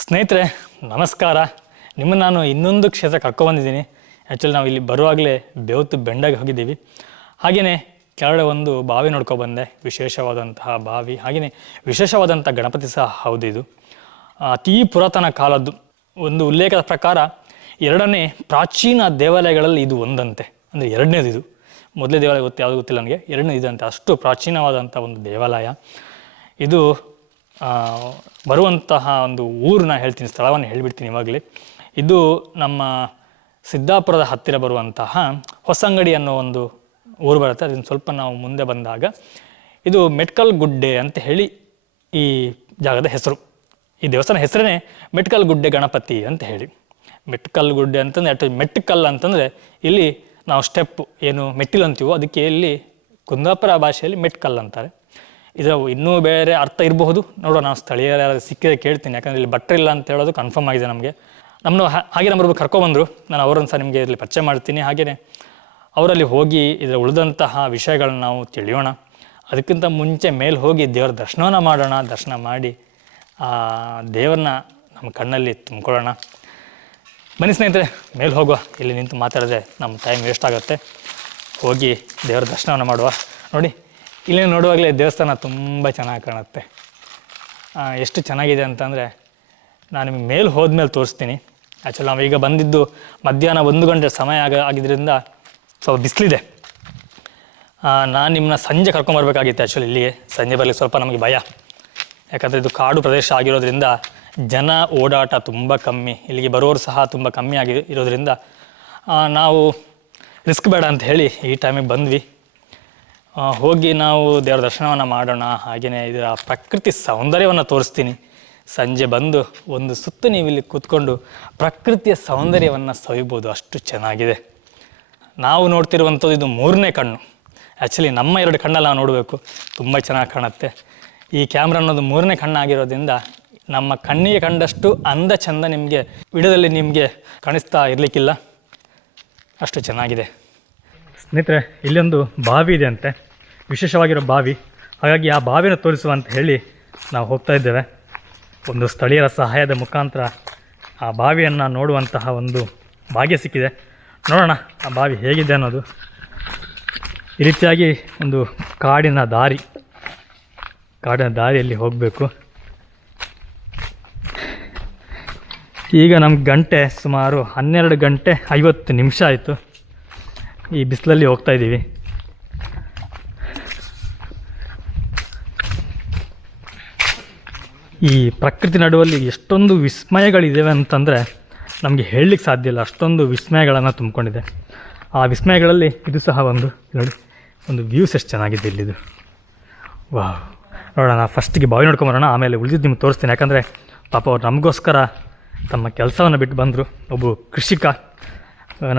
ಸ್ನೇಹಿತರೆ ನಮಸ್ಕಾರ. ನಿಮ್ಮನ್ನು ನಾನು ಇನ್ನೊಂದು ಕ್ಷೇತ್ರ ಕರ್ಕೊಬಂದಿದ್ದೀನಿ. ಆ್ಯಕ್ಚುಲಿ ನಾವು ಇಲ್ಲಿ ಬರುವಾಗಲೇ ಬೆವತ್ತು ಬೆಂಡಾಗಿ ಹೋಗಿದ್ದೀವಿ. ಹಾಗೆಯೇ ಕೆಳಗಡೆ ಒಂದು ಬಾವಿ ನೋಡ್ಕೊಬಂದೆ, ವಿಶೇಷವಾದಂತಹ ಬಾವಿ. ಹಾಗೆಯೇ ವಿಶೇಷವಾದಂಥ ಗಣಪತಿ ಸಹ ಹೌದು. ಇದು ಅತೀ ಪುರಾತನ ಕಾಲದ್ದು. ಒಂದು ಉಲ್ಲೇಖದ ಪ್ರಕಾರ 2ನೇ ಪ್ರಾಚೀನ ದೇವಾಲಯಗಳಲ್ಲಿ ಇದು ಒಂದಂತೆ. ಅಂದರೆ 2ನೇದು ಇದು. ಮೊದಲೇ ದೇವಾಲಯ ಯಾವುದು ಗೊತ್ತಿಲ್ಲ ನನಗೆ, 2ನೇ ಇದಂತೆ. ಅಷ್ಟು ಪ್ರಾಚೀನವಾದಂಥ ಒಂದು ದೇವಾಲಯ ಇದು. ಬರುವಂತಹ ಒಂದು ಊರನ್ನ ಹೇಳ್ತೀನಿ, ಸ್ಥಳವನ್ನು ಹೇಳಿಬಿಡ್ತೀನಿ ಇವಾಗಲೇ. ಇದು ನಮ್ಮ ಸಿದ್ದಾಪುರದ ಹತ್ತಿರ ಬರುವಂತಹ ಹೊಸಂಗಡಿ ಅನ್ನೋ ಒಂದು ಊರು ಬರುತ್ತೆ. ಅದನ್ನು ಸ್ವಲ್ಪ ನಾವು ಮುಂದೆ ಬಂದಾಗ ಇದು ಮೆಟ್ಕಲ್ ಗುಡ್ಡೆ ಅಂತ ಹೇಳಿ ಈ ಜಾಗದ ಹೆಸರು. ಈ ದೇವಸ್ಥಾನ ಹೆಸರೇ ಮೆಟ್ಕಲ್ ಗುಡ್ಡೆ ಗಣಪತಿ ಅಂತ ಹೇಳಿ. ಮೆಟ್ಕಲ್ ಗುಡ್ಡೆ ಅಂತಂದರೆ ಮೆಟ್ಕಲ್ ಅಂತಂದರೆ ಇಲ್ಲಿ ನಾವು ಸ್ಟೆಪ್ ಏನು ಮೆಟ್ಟಿಲು ಅಂತೀವೋ ಅದಕ್ಕೆ ಇಲ್ಲಿ ಕುಂದಾಪುರ ಭಾಷೆಯಲ್ಲಿ ಮೆಟ್ಕಲ್ ಅಂತಾರೆ. ಇದರ ಇನ್ನೂ ಬೇರೆ ಅರ್ಥ ಇರಬಹುದು, ನೋಡೋಣ. ನಾವು ಸ್ಥಳೀಯರ ಸಿಕ್ಕಿದ್ರೆ ಕೇಳ್ತೀನಿ, ಯಾಕಂದರೆ ಇಲ್ಲಿ ಭಟ್ರಿಲ್ಲ ಅಂತ ಹೇಳೋದು ಕನ್ಫರ್ಮ್ ಆಗಿದೆ ನಮಗೆ. ಹಾಗೆ ನಮ್ಮೊಬ್ಬರು ಕರ್ಕೊಬಂದರು. ನಾನು ಅವರನ್ನು ಸಹ ನಿಮಗೆ ಇಲ್ಲಿ ಪರಿಚಯ ಮಾಡ್ತೀನಿ. ಹಾಗೆಯೇ ಅವರಲ್ಲಿ ಹೋಗಿ ಇದರ ಉಳಿದಂತಹ ವಿಷಯಗಳನ್ನ ನಾವು ತಿಳಿಯೋಣ. ಅದಕ್ಕಿಂತ ಮುಂಚೆ ಮೇಲೆ ಹೋಗಿ ದೇವರ ದರ್ಶನವನ್ನು ಮಾಡೋಣ. ದರ್ಶನ ಮಾಡಿ ಆ ದೇವರನ್ನ ನಮ್ಮ ಕಣ್ಣಲ್ಲಿ ತುಂಬಿಕೊಳ್ಳೋಣ. ಬನ್ನಿ ಸ್ನೇಹಿತರೆ, ಮೇಲೆ ಹೋಗುವ. ಇಲ್ಲಿ ನಿಂತು ಮಾತಾಡಿದ್ರೆ ನಮ್ಮ ಟೈಮ್ ವೇಸ್ಟ್ ಆಗುತ್ತೆ. ಹೋಗಿ ದೇವರ ದರ್ಶನವನ್ನು ಮಾಡುವ. ನೋಡಿ, ಇಲ್ಲಿ ನೋಡುವಾಗಲೇ ದೇವಸ್ಥಾನ ತುಂಬ ಚೆನ್ನಾಗಿ ಕಾಣುತ್ತೆ. ಎಷ್ಟು ಚೆನ್ನಾಗಿದೆ ಅಂತಂದರೆ ನಾನು ನಿಮಗೆ ಮೇಲೆ ಹೋದ್ಮೇಲೆ ತೋರಿಸ್ತೀನಿ. ಆ್ಯಕ್ಚುಲಿ ನಾವೀಗ ಬಂದಿದ್ದು ಮಧ್ಯಾಹ್ನ 1 ಗಂಟೆ ಸಮಯ ಆಗಿದ್ದರಿಂದ ಸ್ವಲ್ಪ ಬಿಸಿಲಿದೆ. ನಾನು ನಿಮ್ಮನ್ನ ಸಂಜೆ ಕರ್ಕೊಂಬರ್ಬೇಕಾಗಿತ್ತು. ಆ್ಯಕ್ಚುಲಿ ಇಲ್ಲಿಗೆ ಸಂಜೆ ಬರಲಿಕ್ಕೆ ಸ್ವಲ್ಪ ನಮಗೆ ಭಯ, ಯಾಕಂದರೆ ಇದು ಕಾಡು ಪ್ರದೇಶ ಆಗಿರೋದ್ರಿಂದ ಜನ ಓಡಾಟ ತುಂಬ ಕಮ್ಮಿ. ಇಲ್ಲಿಗೆ ಬರೋರು ಸಹ ತುಂಬ ಕಮ್ಮಿ ಇರೋದ್ರಿಂದ ನಾವು ರಿಸ್ಕ್ ಬೇಡ ಅಂತ ಹೇಳಿ ಈ ಟೈಮಿಗೆ ಬಂದ್ವಿ. ಹೋಗಿ ನಾವು ದೇವರ ದರ್ಶನವನ್ನು ಮಾಡೋಣ. ಹಾಗೆಯೇ ಇದರ ಪ್ರಕೃತಿ ಸೌಂದರ್ಯವನ್ನು ತೋರಿಸ್ತೀನಿ. ಸಂಜೆ ಬಂದು ಒಂದು ಸುತ್ತು ನೀವು ಇಲ್ಲಿ ಕೂತ್ಕೊಂಡು ಪ್ರಕೃತಿಯ ಸೌಂದರ್ಯವನ್ನು ಸವಿಬೋದು. ಅಷ್ಟು ಚೆನ್ನಾಗಿದೆ. ನಾವು ನೋಡ್ತಿರುವಂಥದ್ದು ಇದು 3ನೇ ಕಣ್ಣು. ಆ್ಯಕ್ಚುಲಿ ನಮ್ಮ 2 ಕಣ್ಣಲ್ಲಿ ನಾವು ನೋಡಬೇಕು, ತುಂಬ ಚೆನ್ನಾಗಿ ಕಾಣುತ್ತೆ. ಈ ಕ್ಯಾಮ್ರಾ ಅನ್ನೋದು 3ನೇ ಕಣ್ಣಾಗಿರೋದ್ರಿಂದ ನಮ್ಮ ಕಣ್ಣಿಗೆ ಕಂಡಷ್ಟು ಅಂದ ಚಂದ ನಿಮಗೆ ವಿಡಿಯೋದಲ್ಲಿ ನಿಮಗೆ ಕಾಣಿಸ್ತಾ ಇರಲಿಕ್ಕಿಲ್ಲ, ಅಷ್ಟು ಚೆನ್ನಾಗಿದೆ. ಸ್ನೇಹಿತರೆ, ಇಲ್ಲೊಂದು ಬಾವಿ ಇದೆ ಅಂತೆ, ವಿಶೇಷವಾಗಿರೋ ಬಾವಿ. ಹಾಗಾಗಿ ಆ ಬಾವಿನ ತೋರಿಸುವ ಅಂತ ಹೇಳಿ ನಾವು ಹೋಗ್ತಾ ಇದ್ದೇವೆ. ಒಂದು ಸ್ಥಳೀಯರ ಸಹಾಯದ ಮುಖಾಂತರ ಆ ಬಾವಿಯನ್ನು ನೋಡುವಂತಹ ಒಂದು ಭಾಗ್ಯ ಸಿಕ್ಕಿದೆ. ನೋಡೋಣ ಆ ಬಾವಿ ಹೇಗಿದೆ ಅನ್ನೋದು. ಈ ರೀತಿಯಾಗಿ ಒಂದು ಕಾಡಿನ ದಾರಿಯಲ್ಲಿ ಹೋಗಬೇಕು. ಈಗ ನಮ್ಗೆ ಗಂಟೆ ಸುಮಾರು 12 ಗಂಟೆ 50 ನಿಮಿಷ ಆಯಿತು. ಈ ಬಿಸಿಲಲ್ಲಿ ಹೋಗ್ತಾ ಇದ್ದೀವಿ. ಈ ಪ್ರಕೃತಿ ನಡುವಲ್ಲಿ ಎಷ್ಟೊಂದು ವಿಸ್ಮಯಗಳಿದ್ದಾವೆ ಅಂತಂದರೆ ನಮಗೆ ಹೇಳಲಿಕ್ಕೆ ಸಾಧ್ಯ ಇಲ್ಲ. ಅಷ್ಟೊಂದು ವಿಸ್ಮಯಗಳನ್ನು ತುಂಬಿಕೊಂಡಿದೆ. ಆ ವಿಸ್ಮಯಗಳಲ್ಲಿ ಇದು ಸಹ ಒಂದು. ನೋಡಿ, ಒಂದು ವ್ಯೂಸ್ ಎಷ್ಟು ಚೆನ್ನಾಗಿದೆ ಇಲ್ಲಿದು. ವಾಹ್, ನೋಡೋಣ. ಫಸ್ಟಿಗೆ ಬಾವಿ ನೋಡ್ಕೊಂಬರೋಣ, ಆಮೇಲೆ ಉಳಿದಿದ್ದು ನಿಮ್ಗೆ ತೋರಿಸ್ತೀನಿ. ಯಾಕಂದರೆ ಪಾಪ ಅವ್ರು ನಮಗೋಸ್ಕರ ತಮ್ಮ ಕೆಲಸವನ್ನು ಬಿಟ್ಟು ಬಂದರು. ಒಬ್ಬ ಕೃಷಿಕ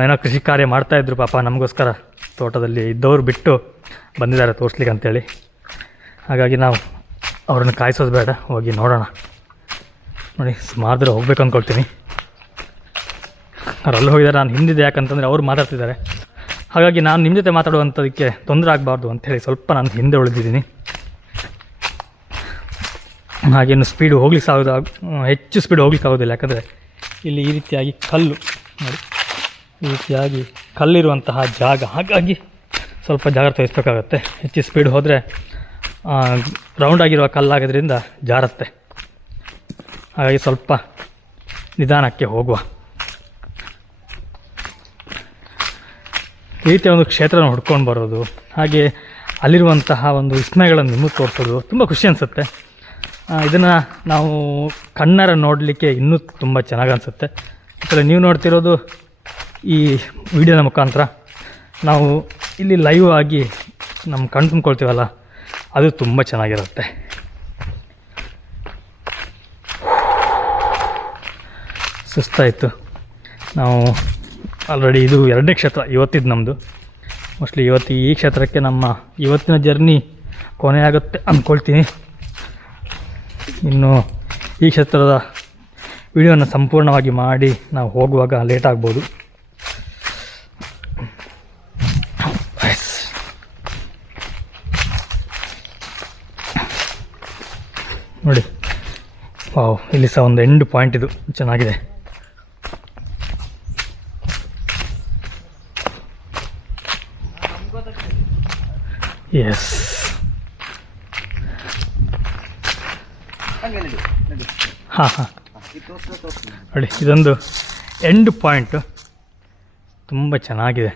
ಏನೋ ಕೃಷಿ ಕಾರ್ಯ ಮಾಡ್ತಾಯಿದ್ರು. ಪಾಪ ನಮಗೋಸ್ಕರ ತೋಟದಲ್ಲಿ ಇದ್ದವರು ಬಿಟ್ಟು ಬಂದಿದ್ದಾರೆ ತೋರಿಸ್ಲಿಕ್ಕೆ ಅಂತೇಳಿ. ಹಾಗಾಗಿ ನಾವು ಅವ್ರನ್ನ ಕಾಯಿಸೋದು ಬೇಡ, ಹೋಗಿ ನೋಡೋಣ. ನೋಡಿ, ಸುಮಾರು ದೂರ ಹೋಗ್ಬೇಕು ಅಂದ್ಕೊಳ್ತೀನಿ. ಅವ್ರಲ್ಲಿ ಹೋಗಿದ್ದಾರೆ, ನಾನು ಹಿಂದಿದೆ. ಯಾಕಂತಂದರೆ ಅವ್ರು ಮಾತಾಡ್ತಿದ್ದಾರೆ. ಹಾಗಾಗಿ ನಾನು ನಿಮ್ಮ ಜೊತೆ ಮಾತಾಡುವಂಥದಕ್ಕೆ ತೊಂದರೆ ಆಗಬಾರ್ದು ಅಂಥೇಳಿ ಸ್ವಲ್ಪ ನಾನು ಹಿಂದೆ ಉಳಿದಿದ್ದೀನಿ. ಹಾಗೇನು ಸ್ಪೀಡು ಹೆಚ್ಚು ಸ್ಪೀಡ್ ಹೋಗ್ಲಿಕ್ಕೆ ಆಗೋದಿಲ್ಲ. ಯಾಕಂದರೆ ಇಲ್ಲಿ ಈ ರೀತಿಯಾಗಿ ಕಲ್ಲು, ನೋಡಿ, ಈ ರೀತಿಯಾಗಿ ಕಲ್ಲಿರುವಂತಹ ಜಾಗ. ಹಾಗಾಗಿ ಸ್ವಲ್ಪ ಜಾಗ್ರತೆ ವಹಿಸ್ಬೇಕಾಗತ್ತೆ. ಹೆಚ್ಚು ಸ್ಪೀಡ್ ಹೋದರೆ ರೌಂಡಾಗಿರುವ ಕಲ್ಲಾಗೋದ್ರಿಂದ ಜಾರತ್ತೆ. ಹಾಗಾಗಿ ಸ್ವಲ್ಪ ನಿಧಾನಕ್ಕೆ ಹೋಗುವ. ಈ ರೀತಿಯ ಒಂದು ಕ್ಷೇತ್ರನ ಹುಡ್ಕೊಂಡು ಬರೋದು, ಹಾಗೆ ಅಲ್ಲಿರುವಂತಹ ಒಂದು ವಿಸ್ಮಯಗಳನ್ನು ನಿಮಗೆ ತೋರಿಸೋದು ತುಂಬ ಖುಷಿ ಅನಿಸುತ್ತೆ. ಇದನ್ನು ನಾವು ಕಣ್ಣಾರ ನೋಡಲಿಕ್ಕೆ ಇನ್ನೂ ತುಂಬ ಚೆನ್ನಾಗಿ ಅನಿಸುತ್ತೆ. ಯಾಕಂದರೆ ನೀವು ನೋಡ್ತಿರೋದು ಈ ವಿಡಿಯೋದ ಮುಖಾಂತರ. ನಾವು ಇಲ್ಲಿ ಲೈವ್ ಆಗಿ ನಮ್ಮ ಕಣ್ಣು ತುಂಬ್ಕೊಳ್ತೀವಲ್ಲ, ಅದು ತುಂಬ ಚೆನ್ನಾಗಿರುತ್ತೆ. ಸುಸ್ತಾಯಿತು. ನಾವು ಆಲ್ರೆಡಿ ಇದು 2ನೇ ಕ್ಷೇತ್ರ ಇವತ್ತಿದ್ದು ನಮ್ಮದು. ಮೋಸ್ಟ್ಲಿ ಈ ಕ್ಷೇತ್ರಕ್ಕೆ ನಮ್ಮ ಇವತ್ತಿನ ಜರ್ನಿ ಕೊನೆಯಾಗುತ್ತೆ ಅಂದ್ಕೊಳ್ತೀನಿ. ಇನ್ನು ಈ ಕ್ಷೇತ್ರದ ವಿಡಿಯೋನ ಸಂಪೂರ್ಣವಾಗಿ ಮಾಡಿ ನಾವು ಹೋಗುವಾಗ ಲೇಟ್ ಆಗ್ಬೋದು. ನೋಡಿ, ವಾವ್, ಇಲ್ಲಿ ಸಹ ಒಂದು ಎಂಡ್ ಪಾಯಿಂಟ್ ಇದು ಚೆನ್ನಾಗಿದೆ. ಎಸ್, ಹಾಂ ಹಾಂ ನೋಡಿ, ಇದೊಂದು ಎಂಡ್ ಪಾಯಿಂಟು ತುಂಬ ಚೆನ್ನಾಗಿದೆ.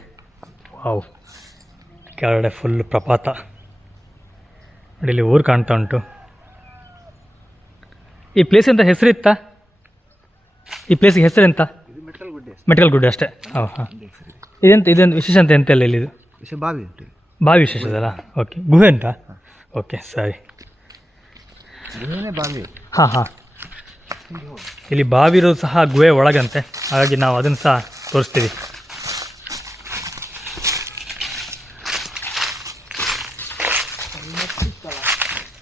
ವಾವ್, ಕೆಳಗಡೆ ಫುಲ್ ಪ್ರಪಾತ ನೋಡಿ, ಇಲ್ಲಿ ಊರು ಕಾಣ್ತಾ ಉಂಟು. ಈ ಪ್ಲೇಸ್ ಎಂತ ಹೆಸರಿತ್ತಾ? ಈ ಪ್ಲೇಸಿಗೆ ಹೆಸರೆಂತ? ಮೆಟಲ್ ಗುಡ್ಡೆ ಅಷ್ಟೇ. ಹಾಂ ಹಾಂ. ಇದೆಂತ ವಿಶೇಷ ಅಂತ ಎಂತೆಲ್ಲ ಇಲ್ಲಿದು? ಬಾವಿ ಉಂಟು. ಬಾವಿ ವಿಶೇಷ ಅದಲ್ಲ? ಓಕೆ. ಗುಹೆ ಅಂತ? ಓಕೆ, ಸರಿ. ಬಾವಿ. ಹಾಂ ಹಾಂ. ಇಲ್ಲಿ ಬಾವಿ ಇರೋದು ಸಹ ಗುಹೆ ಒಳಗಂತೆ, ಹಾಗಾಗಿ ನಾವು ಅದನ್ನು ಸಹ ತೋರಿಸ್ತೀವಿ.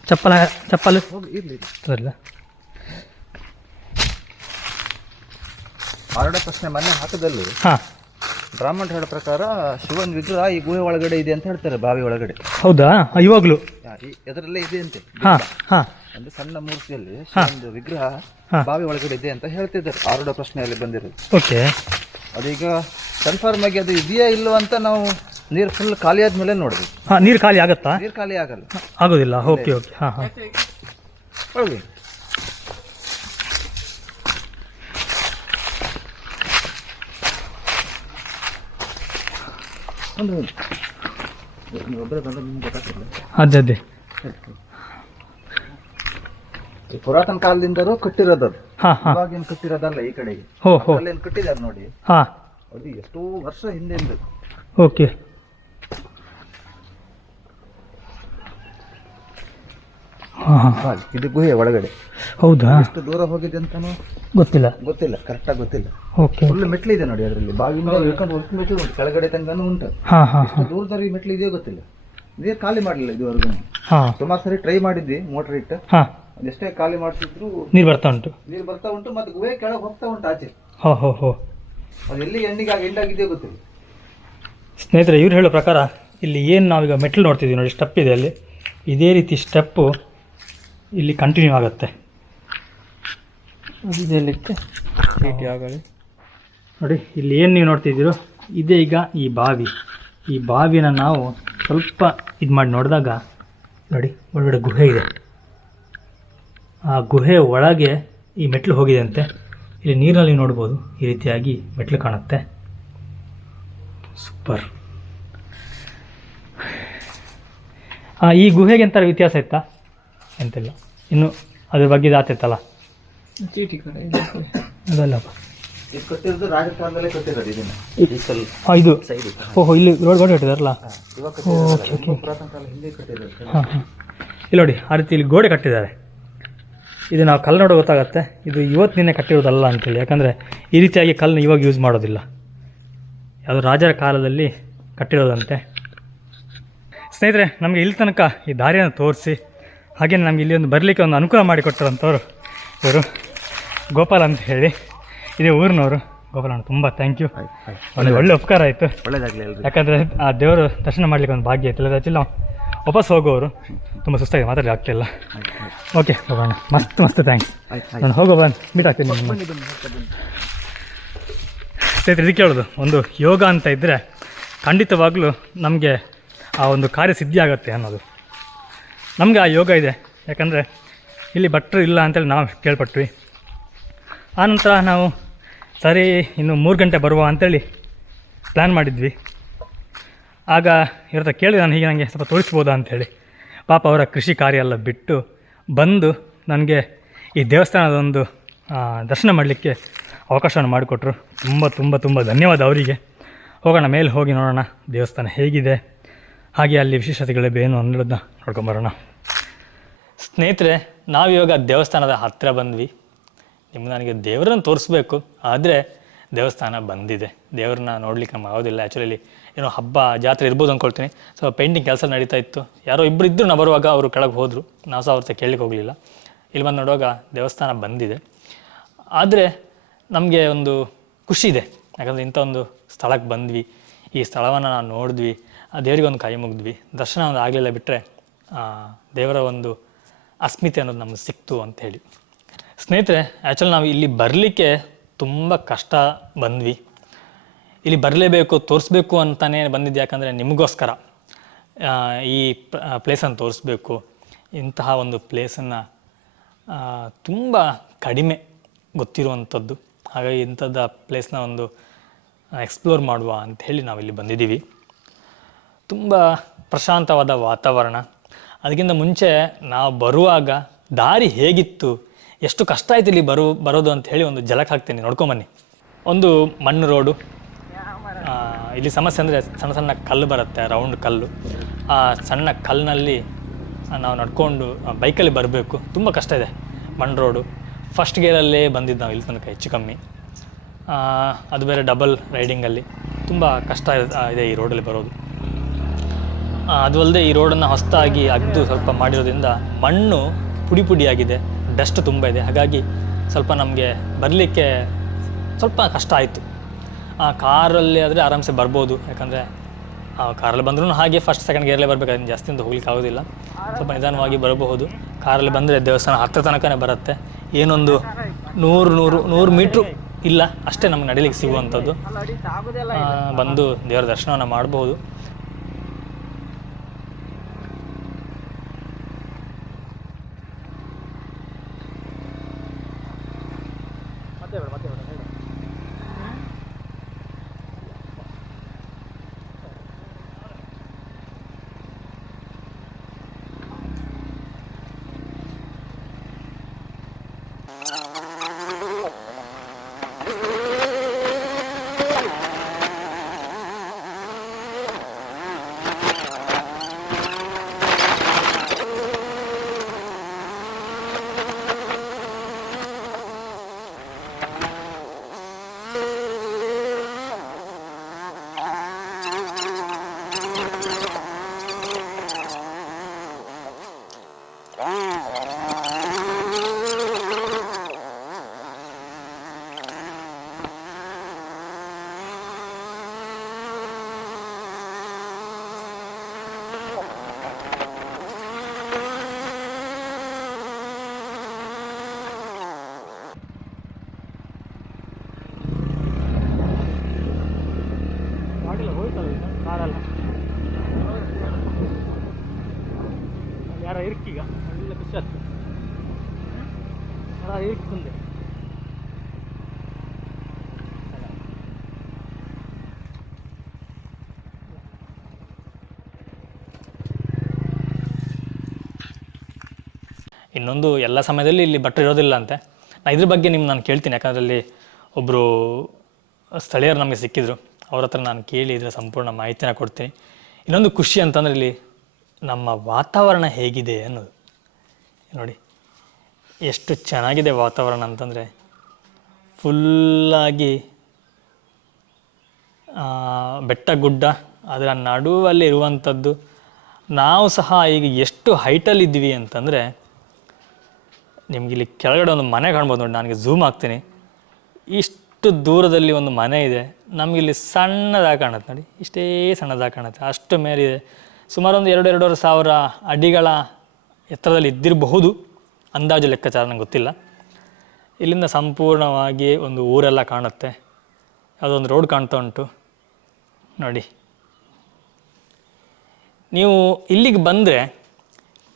ಚಪ್ಪಲು ಇಲ್ಲ. ಆರಡ ಪ್ರಶ್ನೆ ಮೊನ್ನೆ ಹಾಕದಲ್ಲಿ ಹಾಂ, ಬ್ರಾಹ್ಮಣ ಹೇಳೋ ಪ್ರಕಾರ ಶಿವನ್ ವಿಗ್ರಹ ಈ ಗುಹೆ ಒಳಗಡೆ ಇದೆ ಅಂತ ಹೇಳ್ತಾರೆ, ಬಾವಿ ಒಳಗಡೆ. ಹೌದಾ? ಇವಾಗಲೂ ಎದರಲ್ಲೇ ಇದೆ ಅಂತೆ. ಹಾಂ ಹಾಂ. ಒಂದು ಸಣ್ಣ ಮೂರ್ತಿಯಲ್ಲಿ ಶಿವನ ವಿಗ್ರಹ ಬಾವಿ ಒಳಗಡೆ ಇದೆ ಅಂತ ಹೇಳ್ತಿದ್ದಾರೆ, ಆರೂಢ ಪ್ರಶ್ನೆಯಲ್ಲಿ ಬಂದಿರೋದು. ಓಕೆ. ಅದೀಗ ಕನ್ಫರ್ಮ್ ಆಗಿ ಅದು ಇದೆಯಾ ಇಲ್ಲೋ ಅಂತ ನಾವು ನೀರು ಫುಲ್ ಖಾಲಿ ಆದ್ಮೇಲೆ ನೋಡ್ಬೇಕು. ಹಾಂ, ನೀರು ಖಾಲಿ ಆಗುತ್ತಾ? ನೀರು ಖಾಲಿ ಆಗಲ್ಲ. ಆಗೋದಿಲ್ಲ. Okay okay. ಹಾಂ ಹಾಂ. ಒಳಗೆ ಅದೇ ಪುರಾತನ ಕಾಲದಿಂದಲೂ ಕಟ್ಟಿರೋದದು. ಹಾಂ ಹಾಂ. ಇವಾಗೇನು ಕಟ್ಟಿರೋದಲ್ಲ, ಈ ಕಡೆಗೆ ಹೋ ಹೋ, ಅಲ್ಲೇನು ಕಟ್ಟಿದ್ದಾರೆ ನೋಡಿ. ಹಾಂ, ಅದು ಎಷ್ಟೋ ವರ್ಷ ಹಿಂದೆ. ಓಕೆ. ಹಾಂ ಹಾಂ. ಇದು ಗುಹೆ ಒಳಗಡೆ. ಹೌದಾ? ಎಷ್ಟು ದೂರ ಹೋಗಿದೆ ಅಂತಾನು ಗೊತ್ತಿಲ್ಲ, ಕರೆಕ್ಟಾಗಿ ಗೊತ್ತಿಲ್ಲ. ಓಕೆ. ಫುಲ್ ಮೆಟ್ಲು ಇದೆ ನೋಡಿ, ಅದರಲ್ಲಿ ಬಾವಿಯಿಂದ ಇಳ್ಕೊಂಡು ಹೋಗಿ ಮೆಟ್ಲು ಉಂಟು, ಕೆಳಗಡೆ ತನಕನೂ ಉಂಟು. ಹಾಂ ಹಾಂ. ಎಷ್ಟು ದೂರದಲ್ಲಿ ಮೆಟ್ಲು ಇದೆಯೋ ಗೊತ್ತಿಲ್ಲ. ನೀರು ಖಾಲಿ ಮಾಡಲಿಲ್ಲ ಇದುವರೆಗೂ. ಹಾಂ, ಸುಮಾರು ಸರಿ ಟ್ರೈ ಮಾಡಿದ್ವಿ ಮೋಟರ್ ಇಟ್ಟು. ಹಾಂ, ಅದೆಷ್ಟೇ ಖಾಲಿ ಮಾಡಿಸಿದ್ರು ನೀರು ಬರ್ತಾ ಉಂಟು. ಮತ್ತೆ ಗುಹೆ ಕೆಳಗೆ ಹೋಗ್ತಾ ಉಂಟು ಆಚೆ. ಹೋ ಹೋ ಹೋ. ಅದು ಎಲ್ಲಿ ಎಂಡಾಗಿದೆಯೋ ಗೊತ್ತಿಲ್ಲ. ಸ್ನೇಹಿತರೆ, ಇವ್ರು ಹೇಳೋ ಪ್ರಕಾರ ಇಲ್ಲಿ ಏನು ನಾವೀಗ ಮೆಟ್ಲು ನೋಡ್ತಿದ್ದೀವಿ ನೋಡಿ, ಸ್ಟೆಪ್ ಇದೆ ಅಲ್ಲಿ, ಇದೇ ರೀತಿ ಸ್ಟೆಪ್ಪು ಇಲ್ಲಿ ಕಂಟಿನ್ಯೂ ಆಗುತ್ತೆ. ನೋಡಿ, ಇಲ್ಲಿ ಏನು ನೀವು ನೋಡ್ತಿದ್ದೀರೋ ಇದೇ ಈಗ ಈ ಬಾವಿ. ಈ ಬಾವಿನ ನಾವು ಸ್ವಲ್ಪ ಇದು ಮಾಡಿ ನೋಡಿದಾಗ ನೋಡಿ, ಒಳಗಡೆ ಗುಹೆ ಇದೆ. ಆ ಗುಹೆ ಒಳಗೆ ಈ ಮೆಟ್ಲು ಹೋಗಿದೆ ಅಂತೆ. ಇಲ್ಲಿ ನೀರಲ್ಲಿ ನೋಡ್ಬೋದು, ಈ ರೀತಿಯಾಗಿ ಮೆಟ್ಲು ಕಾಣುತ್ತೆ. ಸೂಪರ್. ಈ ಗುಹೆಗೆ ಎಂಥ ವ್ಯತ್ಯಾಸ ಇತ್ತಾ? ಎಂತಿಲ್ಲ, ಇನ್ನು ಅದ್ರ ಬಗ್ಗೆ ಇದಾಗ್ತಿತ್ತಲ್ಲ. ಅದಲ್ಲಪ್ಪ, ಇದು ಓಹೋ, ಇಲ್ಲಿ ರೋಡ್ ಕಟ್ಟಿದಾರಲ್ಲ. Okay okay. ಹಾಂ ಹಾಂ. ಇಲ್ಲಿ ನೋಡಿ, ಆ ರೀತಿ ಇಲ್ಲಿ ಗೋಡೆ ಕಟ್ಟಿದ್ದಾರೆ. ಇದು ನಾವು ಕಲ್ಲು ನೋಡೋ ಗೊತ್ತಾಗತ್ತೆ ಇದು ಇವತ್ತು ನಿನ್ನೆ ಕಟ್ಟಿರೋದಲ್ಲ ಅಂತೇಳಿ. ಯಾಕಂದರೆ ಈ ರೀತಿಯಾಗಿ ಕಲ್ಲನ್ನ ಇವಾಗ ಯೂಸ್ ಮಾಡೋದಿಲ್ಲ, ಯಾವುದೋ ರಾಜರ ಕಾಲದಲ್ಲಿ ಕಟ್ಟಿರೋದಂತೆ. ಸ್ನೇಹಿತರೆ, ನಮಗೆ ಇಲ್ಲಿ ತನಕ ಈ ದಾರಿಯನ್ನು ತೋರಿಸಿ ಹಾಗೆ ನಮಗೆ ಇಲ್ಲಿ ಒಂದು ಬರಲಿಕ್ಕೆ ಒಂದು ಅನುಕೂಲ ಮಾಡಿಕೊಟ್ಟರಂಥವ್ರು ಇವರು ಗೋಪಾಲ್ ಅಂತ ಹೇಳಿ, ಇದೇ ಊರಿನವರು. ಗೋಪಾಲ್ ಅಣ್ಣ, ತುಂಬ ಥ್ಯಾಂಕ್ ಯು. ಒಂದು ಒಳ್ಳೆ ಉಪಕಾರ ಆಯಿತು. ಒಳ್ಳೆಯದಾಗಲಿ. ಯಾಕಂದರೆ ಆ ದೇವರು ದರ್ಶನ ಮಾಡಲಿಕ್ಕೆ ಒಂದು ಭಾಗ್ಯ ಆಯ್ತು. ಇಲ್ಲ ನಾವು ವಾಪಸ್ ಹೋಗೋರು ತುಂಬ ಸುಸ್ತಾಗಿ ಮಾತಾಡಲಿ ಆಗ್ತಿಲ್ಲ. ಓಕೆ ಹೋಗೋಣ. ಮಸ್ತ್ ಥ್ಯಾಂಕ್ಸ್. ನಾನು ಹೋಗೋ ಬಂದು ಮೀಟ್ ಆಗ್ತೀನಿ ನಿಮ್ಮ. ಸ್ನೇಹಿತರೆ, ಇದಕ್ಕೆ ಹೇಳೋದು, ಒಂದು ಯೋಗ ಅಂತ ಇದ್ದರೆ ಖಂಡಿತವಾಗಲೂ ನಮಗೆ ಆ ಒಂದು ಕಾರ್ಯ ಸಿದ್ಧಿ ಆಗುತ್ತೆ ಅನ್ನೋದು. ನಮಗೆ ಆ ಯೋಗ ಇದೆ. ಯಾಕಂದರೆ ಇಲ್ಲಿ ಭಟ್ರು ಇಲ್ಲ ಅಂತೇಳಿ ನಾವು ಕೇಳ್ಪಟ್ವಿ. ಆನಂತರ ನಾವು ಸರಿ ಇನ್ನು 3 ಗಂಟೆ ಬರುವ ಅಂಥೇಳಿ ಪ್ಲ್ಯಾನ್ ಮಾಡಿದ್ವಿ. ಆಗ ಇವ್ರ ಕೇಳಿದೆ ನಾನು, ಹೀಗೆ ನನಗೆ ಸ್ವಲ್ಪ ತೋರಿಸ್ಬೋದಾ ಅಂಥೇಳಿ. ಪಾಪ ಅವರ ಕೃಷಿ ಕಾರ್ಯ ಎಲ್ಲ ಬಿಟ್ಟು ಬಂದು ನನಗೆ ಈ ದೇವಸ್ಥಾನದೊಂದು ದರ್ಶನ ಮಾಡಲಿಕ್ಕೆ ಅವಕಾಶವನ್ನು ಮಾಡಿಕೊಟ್ರು. ತುಂಬ ತುಂಬ ತುಂಬ ಧನ್ಯವಾದ ಅವರಿಗೆ. ಹೋಗೋಣ, ಮೇಲೆ ಹೋಗಿ ನೋಡೋಣ ದೇವಸ್ಥಾನ ಹೇಗಿದೆ, ಹಾಗೆ ಅಲ್ಲಿ ವಿಶೇಷತೆಗಳೇನು ಅನ್ನೋದನ್ನ ನೋಡ್ಕೊಂಬರೋಣ. ಸ್ನೇಹಿತರೆ, ನಾವಿವಾಗ ದೇವಸ್ಥಾನದ ಹತ್ತಿರ ಬಂದ್ವಿ. ನನಗೆ ದೇವರನ್ನು ತೋರಿಸ್ಬೇಕು, ಆದರೆ ದೇವಸ್ಥಾನ ಬಂದಿದೆ. ದೇವ್ರನ್ನ ನೋಡ್ಲಿಕ್ಕೆ ನಮ್ಗೆ ಆಗೋದಿಲ್ಲ. ಆ್ಯಕ್ಚುಲಿ ಏನೋ ಹಬ್ಬ ಜಾತ್ರೆ ಇರ್ಬೋದು ಅಂದ್ಕೊಳ್ತೀನಿ. ಸೊ ಪೇಂಟಿಂಗ್ ಕೆಲಸ ನಡೀತಾ ಇತ್ತು. ಯಾರೋ ಇಬ್ಬರು ಇದ್ದರು, ನಾವು ಬರುವಾಗ ಅವರು ಕೆಳಗೆ ಹೋದರು. ನಾವು ಸಹ ಅವ್ರ ಕೇಳಲಿಕ್ಕೆ ಹೋಗಲಿಲ್ಲ. ಇಲ್ಲಿ ಬಂದು ನೋಡುವಾಗ ದೇವಸ್ಥಾನ ಬಂದಿದೆ. ಆದರೆ ನಮಗೆ ಒಂದು ಖುಷಿ ಇದೆ. ಯಾಕಂದರೆ ಇಂಥ ಒಂದು ಸ್ಥಳಕ್ಕೆ ಬಂದ್ವಿ, ಈ ಸ್ಥಳವನ್ನು ನಾವು ನೋಡಿದ್ವಿ, ಆ ದೇವರಿಗೆ ಒಂದು ಕೈ ಮುಗಿದ್ವಿ, ದರ್ಶನ ಒಂದು ಆಗಲಿಲ್ಲ ಬಿಟ್ಟರೆ ದೇವರ ಒಂದು ಅಸ್ಮಿತೆ ಅನ್ನೋದು ನಮಗೆ ಸಿಕ್ತು ಅಂತ ಹೇಳಿ. ಸ್ನೇಹಿತರೆ, ಆ್ಯಕ್ಚುಲಿ ನಾವು ಇಲ್ಲಿ ಬರಲಿಕ್ಕೆ ತುಂಬ ಕಷ್ಟ ಬಂದ್ವಿ. ಇಲ್ಲಿ ಬರಲೇಬೇಕು, ತೋರಿಸ್ಬೇಕು ಅಂತಲೇ ಬಂದಿದ್ದು. ಯಾಕಂದರೆ ನಿಮಗೋಸ್ಕರ ಈ ಪ್ಲೇಸನ್ನು ತೋರಿಸ್ಬೇಕು. ಇಂತಹ ಒಂದು ಪ್ಲೇಸನ್ನು ತುಂಬ ಕಡಿಮೆ ಗೊತ್ತಿರುವಂಥದ್ದು. ಹಾಗಾಗಿ ಇಂಥದ್ದು ಪ್ಲೇಸ್ನ ಒಂದು ಎಕ್ಸ್ಪ್ಲೋರ್ ಮಾಡುವ ಅಂಥೇಳಿ ನಾವಿಲ್ಲಿ ಬಂದಿದ್ದೀವಿ. ತುಂಬ ಪ್ರಶಾಂತವಾದ ವಾತಾವರಣ. ಅದಕ್ಕಿಂತ ಮುಂಚೆ ನಾವು ಬರುವಾಗ ದಾರಿ ಹೇಗಿತ್ತು, ಎಷ್ಟು ಕಷ್ಟ ಆಯ್ತು ಇಲ್ಲಿ ಬರೋದು ಅಂತ ಹೇಳಿ ಒಂದು ಝಲಕ್ ಹಾಕ್ತೀನಿ, ನೋಡ್ಕೊಂಬನ್ನಿ. ಒಂದು ಮಣ್ಣು ರೋಡು. ಇಲ್ಲಿ ಸಮಸ್ಯೆ ಅಂದರೆ ಸಣ್ಣ ಸಣ್ಣ ಕಲ್ಲು ಬರುತ್ತೆ, ರೌಂಡ್ ಕಲ್ಲು. ಆ ಸಣ್ಣ ಕಲ್ಲಿನಲ್ಲಿ ನಾವು ನಡ್ಕೊಂಡು ಬೈಕಲ್ಲಿ ಬರಬೇಕು. ತುಂಬ ಕಷ್ಟ ಇದೆ. ಮಣ್ಣು ರೋಡು. ಫಸ್ಟ್ ಗೇರಲ್ಲೇ ಬಂದಿದ್ದು ನಾವು ಇಲ್ಲಿ ತನಕ, ಹೆಚ್ಚು ಕಮ್ಮಿ. ಅದು ಬೇರೆ ಡಬಲ್ ರೈಡಿಂಗಲ್ಲಿ ತುಂಬ ಕಷ್ಟ ಇದೆ ಈ ರೋಡಲ್ಲಿ ಬರೋದು. ಅದು ಅಲ್ಲದೆ ಈ ರೋಡನ್ನು ಹೊಸದಾಗಿ ಅಗ್ದು ಸ್ವಲ್ಪ ಮಾಡಿರೋದ್ರಿಂದ ಮಣ್ಣು ಪುಡಿ ಪುಡಿಯಾಗಿದೆ, ಡಸ್ಟ್ ತುಂಬ ಇದೆ. ಹಾಗಾಗಿ ಸ್ವಲ್ಪ ನಮಗೆ ಬರಲಿಕ್ಕೆ ಸ್ವಲ್ಪ ಕಷ್ಟ ಆಯಿತು. ಕಾರಲ್ಲಿ ಆದರೆ ಆರಾಮ್ಸೆ ಬರ್ಬೋದು. ಯಾಕಂದರೆ ಕಾರಲ್ಲಿ ಬಂದ್ರೂ ಹಾಗೆ ಫಸ್ಟ್ ಸೆಕೆಂಡ್ ಗೇರಲ್ಲೇ ಬರಬೇಕಾದ್ರೆ ಜಾಸ್ತಿ ಅಂತ ಹೋಗ್ಲಿಕ್ಕೆ ಆಗೋದಿಲ್ಲ. ಸ್ವಲ್ಪ ನಿಧಾನವಾಗಿ ಬರಬಹುದು. ಕಾರಲ್ಲಿ ಬಂದರೆ ದೇವಸ್ಥಾನ ಹತ್ತಿರ ತನಕನೇ ಬರುತ್ತೆ. ಏನೊಂದು 100 ಮೀಟ್ರು ಇಲ್ಲ ಅಷ್ಟೇ ನಮ್ಗೆ ನಡೀಲಿಕ್ಕೆ ಸಿಗುವಂಥದ್ದು. ಬಂದು ದೇವರ ದರ್ಶನವನ್ನು ಮಾಡಬಹುದು. ಕಾರಲ್ಲ ಯಾರ ಇರ್ಕೀಗ ಒಳ್ಳೆ ಖುಷಿ ಆಗ್ತದೆ. ಇರ್ಕುಂದೆ ಇನ್ನೊಂದು, ಎಲ್ಲ ಸಮಯದಲ್ಲಿ ಇಲ್ಲಿ ಭಟ್ರು ಇರೋದಿಲ್ಲ ಅಂತೆ. ಇದ್ರ ಬಗ್ಗೆ ನಾನು ಕೇಳ್ತೀನಿ. ಯಾಕಂದರೆ ಅಲ್ಲಿ ಒಬ್ಬರು ಸ್ಥಳೀಯರು ನಮಗೆ ಸಿಕ್ಕಿದ್ರು. ಅವ್ರ ಹತ್ರ ನಾನು ಕೇಳಿ ಇದರ ಸಂಪೂರ್ಣ ಮಾಹಿತಿನ ಕೊಡ್ತೀನಿ. ಇನ್ನೊಂದು ಖುಷಿ ಅಂತಂದರೆ ಇಲ್ಲಿ ನಮ್ಮ ವಾತಾವರಣ ಹೇಗಿದೆ ಅನ್ನೋದು. ನೋಡಿ ಎಷ್ಟು ಚೆನ್ನಾಗಿದೆ ವಾತಾವರಣ ಅಂತಂದರೆ, ಫುಲ್ಲಾಗಿ ಬೆಟ್ಟ ಗುಡ್ಡ, ಅದರ ನಡುವಲ್ಲಿ ಇರುವಂಥದ್ದು. ನಾವು ಸಹ ಈಗ ಎಷ್ಟು ಹೈಟಲ್ಲಿದ್ದೀವಿ ಅಂತಂದರೆ, ನಿಮಗಿಲ್ಲಿ ಕೆಳಗಡೆ ಒಂದು ಮನೆ ಕಾಣ್ಬೋದು ನೋಡಿ. ನನಗೆ ಝೂಮ್ ಆಗ್ತೀನಿ. ಇಷ್ಟು ದೂರದಲ್ಲಿ ಒಂದು ಮನೆ ಇದೆ. ನಮಗಿಲ್ಲಿ ಸಣ್ಣದಾಗಿ ಕಾಣುತ್ತೆ ನೋಡಿ, ಇಷ್ಟೇ ಸಣ್ಣದಾಗಿ ಕಾಣುತ್ತೆ. ಅಷ್ಟು ಮೇಲಿದೆ. ಸುಮಾರು ಒಂದು 2-2.5 ಸಾವಿರ ಅಡಿಗಳ ಎತ್ತರದಲ್ಲಿ ಇದ್ದಿರಬಹುದು, ಅಂದಾಜು ಲೆಕ್ಕಾಚಾರ ನಂಗೆ ಗೊತ್ತಿಲ್ಲ. ಇಲ್ಲಿಂದ ಸಂಪೂರ್ಣವಾಗಿ ಒಂದು ಊರೆಲ್ಲ ಕಾಣುತ್ತೆ. ಯಾವುದೊಂದು ರೋಡ್ ಕಾಣ್ತಾ ಉಂಟು ನೋಡಿ. ನೀವು ಇಲ್ಲಿಗೆ ಬಂದರೆ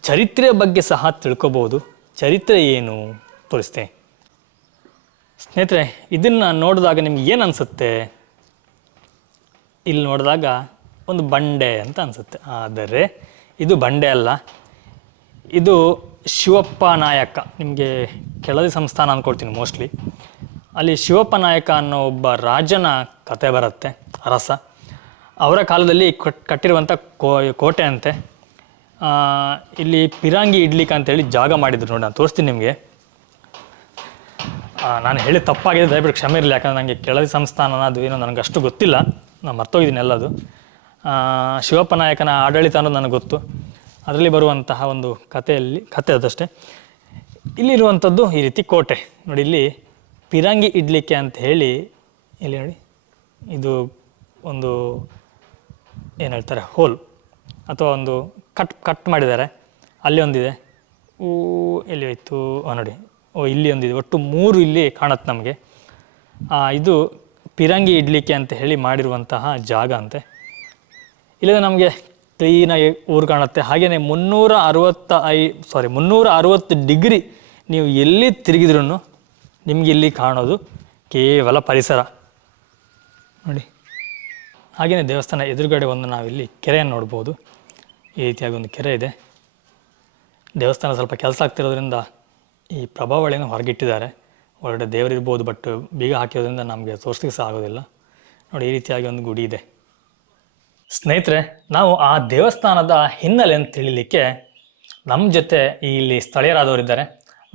ಚರಿತ್ರೆಯ ಬಗ್ಗೆ ಸಹ ತಿಳ್ಕೊಬೋದು. ಚರಿತ್ರೆ ಏನು ತೋರಿಸ್ತೇನೆ ಸ್ನೇಹಿತರೆ. ಇದನ್ನು ನೋಡಿದಾಗ ನಿಮ್ಗೆ ಏನು ಅನಿಸುತ್ತೆ? ಇಲ್ಲಿ ನೋಡಿದಾಗ ಒಂದು ಬಂಡೆ ಅಂತ ಅನಿಸುತ್ತೆ. ಆದರೆ ಇದು ಬಂಡೆ ಅಲ್ಲ, ಇದು ಶಿವಪ್ಪ ನಾಯಕ. ನಿಮಗೆ ಕೆಳದಿ ಸಂಸ್ಥಾನ ಅಂದ್ಕೊಳ್ತೀನಿ ಮೋಸ್ಟ್ಲಿ. ಅಲ್ಲಿ ಶಿವಪ್ಪ ನಾಯಕ ಅನ್ನೋ ಒಬ್ಬ ರಾಜನ ಕತೆ ಬರುತ್ತೆ, ಅರಸ. ಅವರ ಕಾಲದಲ್ಲಿ ಕಟ್ಟಿರುವಂಥ ಕೋಟೆ ಅಂತೆ. ಇಲ್ಲಿ ಪಿರಾಂಗಿ ಇಡ್ಲಿಕ್ಕೆ ಅಂತೇಳಿ ಜಾಗ ಮಾಡಿದ್ರು ನೋಡಿ. ನಾನು ತೋರಿಸ್ತೀನಿ ನಿಮಗೆ. ನಾನು ಹೇಳಿ ತಪ್ಪಾಗಿದೆ, ದಯವಿಟ್ಟು ಕ್ಷಮೆ ಇರಲಿ. ಯಾಕಂದರೆ ನನಗೆ ಕೆಳದಿ ಸಂಸ್ಥಾನ ಅದು ಏನೋ ನನಗೆ ಅಷ್ಟು ಗೊತ್ತಿಲ್ಲ, ನಾನು ಮರ್ತೋಗಿದ್ದೀನಿ ಎಲ್ಲದು. ಶಿವಪ್ಪ ನಾಯಕನ ಆಡಳಿತ ಅನ್ನೋದು ನನಗೆ ಗೊತ್ತು. ಅದರಲ್ಲಿ ಬರುವಂತಹ ಒಂದು ಕತೆ ಅದಷ್ಟೇ. ಇಲ್ಲಿರುವಂಥದ್ದು ಈ ರೀತಿ ಕೋಟೆ ನೋಡಿ. ಇಲ್ಲಿ ಪಿರಾಂಗಿ ಇಡ್ಲಿಕ್ಕೆ ಅಂತ ಹೇಳಿ ಇಲ್ಲಿ ನೋಡಿ, ಇದು ಒಂದು ಏನು ಹೇಳ್ತಾರೆ, ಹೋಲ್ ಅಥವಾ ಒಂದು ಕಟ್ ಮಾಡಿದ್ದಾರೆ. ಅಲ್ಲಿ ಒಂದಿದೆ. ಎಲ್ಲಿ ಹೋಯ್ತು ನೋಡಿ, ಓ ಇಲ್ಲಿ ಒಂದಿದೆ, ಒಟ್ಟು 3 ಇಲ್ಲಿ ಕಾಣುತ್ತೆ ನಮಗೆ. ಇದು ಪಿರಂಗಿ ಇಡ್ಲಿಕ್ಕೆ ಅಂತ ಹೇಳಿ ಮಾಡಿರುವಂತಹ ಜಾಗ ಅಂತೆ. ಇಲ್ಲಿಂದ ನಮಗೆ ಕ್ಲೀನಾಗಿ ಊರು ಕಾಣುತ್ತೆ. ಹಾಗೆಯೇ 360 ಡಿಗ್ರಿ ನೀವು ಎಲ್ಲಿ ತಿರುಗಿದ್ರೂ ನಿಮಗೆ ಇಲ್ಲಿ ಕಾಣೋದು ಕೇವಲ ಪರಿಸರ ನೋಡಿ. ಹಾಗೆಯೇ ದೇವಸ್ಥಾನ ಎದುರುಗಡೆ ಒಂದು ನಾವಿಲ್ಲಿ ಕೆರೆಯನ್ನು ನೋಡ್ಬೋದು. ಈ ರೀತಿಯಾಗಿ ಒಂದು ಕೆರೆ ಇದೆ. ದೇವಸ್ಥಾನ ಸ್ವಲ್ಪ ಕೆಲಸ ಆಗ್ತಿರೋದ್ರಿಂದ ಈ ಪ್ರಭಾವಳಿಯನ್ನು ಹೊರಗಿಟ್ಟಿದ್ದಾರೆ. ಹೊರಗಡೆ ದೇವರಿರ್ಬೋದು, ಬಟ್ ಬೀಗ ಹಾಕಿರೋದ್ರಿಂದ ನಮಗೆ ತೋರಿಸ್ಲಿಕ್ಕೆ ಸಹ ಆಗೋದಿಲ್ಲ. ನೋಡಿ, ಈ ರೀತಿಯಾಗಿ ಒಂದು ಗುಡಿ ಇದೆ. ಸ್ನೇಹಿತರೆ, ನಾವು ಆ ದೇವಸ್ಥಾನದ ಹಿನ್ನೆಲೆಯನ್ನು ತಿಳಿಲಿಕ್ಕೆ ನಮ್ಮ ಜೊತೆ ಇಲ್ಲಿ ಸ್ಥಳೀಯರಾದವರಿದ್ದಾರೆ.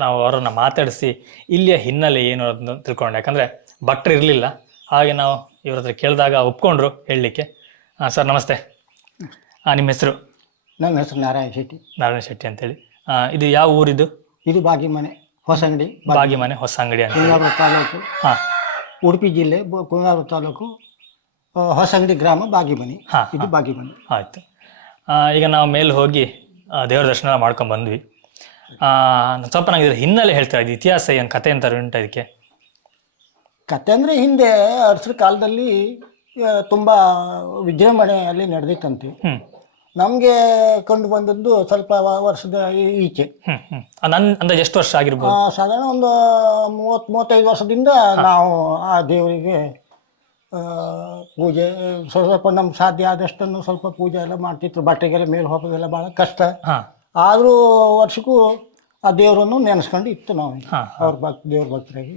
ನಾವು ಅವರನ್ನು ಮಾತಾಡಿಸಿ ಇಲ್ಲಿಯ ಹಿನ್ನೆಲೆ ಏನು ಅಂತ ತಿಳ್ಕೊಂಡೆ. ಯಾಕಂದರೆ ಭಟ್ರು ಇರಲಿಲ್ಲ, ಹಾಗೆ ನಾವು ಇವ್ರ ಹತ್ರ ಕೇಳಿದಾಗ ಒಪ್ಕೊಂಡ್ರು ಹೇಳಲಿಕ್ಕೆ. ಸರ್ ನಮಸ್ತೆ. ನಿಮ್ಮ ಹೆಸರು? ನಮ್ಮ ಹೆಸರು ನಾರಾಯಣ ಶೆಟ್ಟಿ. ನಾರಾಯಣ ಶೆಟ್ಟಿ ಅಂತೇಳಿ. ಇದು ಯಾವ ಊರಿದು? ಇದು ಬಾಗಿಮನೆ ಹೊಸಂಗಡಿ. ಬಾಗಿಮನೆ ಹೊಸಂಗಡಿ ಅಂತ ಕುಂದಾಪುರ ತಾಲೂಕು, ಹಾಂ, ಉಡುಪಿ ಜಿಲ್ಲೆ ಕುಂದಾಪುರ ತಾಲೂಕು, ಹೊಸಂಗಡಿ ಗ್ರಾಮ, ಬಾಗಿಮನೆ. ಹಾಂ, ಇದು ಬಾಗಿಮನೆ. ಆಯಿತು. ಈಗ ನಾವು ಮೇಲೆ ಹೋಗಿ ದೇವರ ದರ್ಶನ ಮಾಡ್ಕೊಂಡು ಬಂದ್ವಿ. ಸ್ವಲ್ಪ ನಂಗೆ ಇದ್ರ ಹಿನ್ನೆಲೆ ಹೇಳ್ತಾ ಇದ್ದೆ, ಇತಿಹಾಸ ಏನು ಕತೆ ಅಂತ ಉಂಟು ಇದಕ್ಕೆ? ಕತೆ ಅಂದರೆ ಹಿಂದೆ ಅರಸರ ಕಾಲದಲ್ಲಿ ತುಂಬ ವಿಜೃಂಭಣೆಯಲ್ಲಿ ನಡೆದಿತ್ತಂತೆ. ನಮಗೆ ಕಂಡು ಬಂದದ್ದು ಸ್ವಲ್ಪ ವರ್ಷದ ಈಚೆ. ಅಂದಾಜು ಎಷ್ಟು ವರ್ಷ ಆಗಿರ್ಬೋದು? ಸಾಧಾರಣ ಒಂದು 30-35 ವರ್ಷದಿಂದ ನಾವು ಆ ದೇವರಿಗೆ ಪೂಜೆ ಸ್ವಲ್ಪ ನಮ್ಮ ಸಾಧ್ಯ ಆದಷ್ಟನ್ನು ಸ್ವಲ್ಪ ಪೂಜೆ ಎಲ್ಲ ಮಾಡ್ತಿದ್ರು. ಬಟ್ಟೆಗೆಲ್ಲ ಮೇಲೆ ಹೋಗೋದೆಲ್ಲ ಭಾಳ ಕಷ್ಟ. ಆದರೂ ವರ್ಷಕ್ಕೂ ಆ ದೇವರನ್ನು ನೆನೆಸ್ಕೊಂಡು ಇತ್ತು ನಾವು ಅವ್ರ ದೇವ್ರ ಭಕ್ತರಾಗಿ.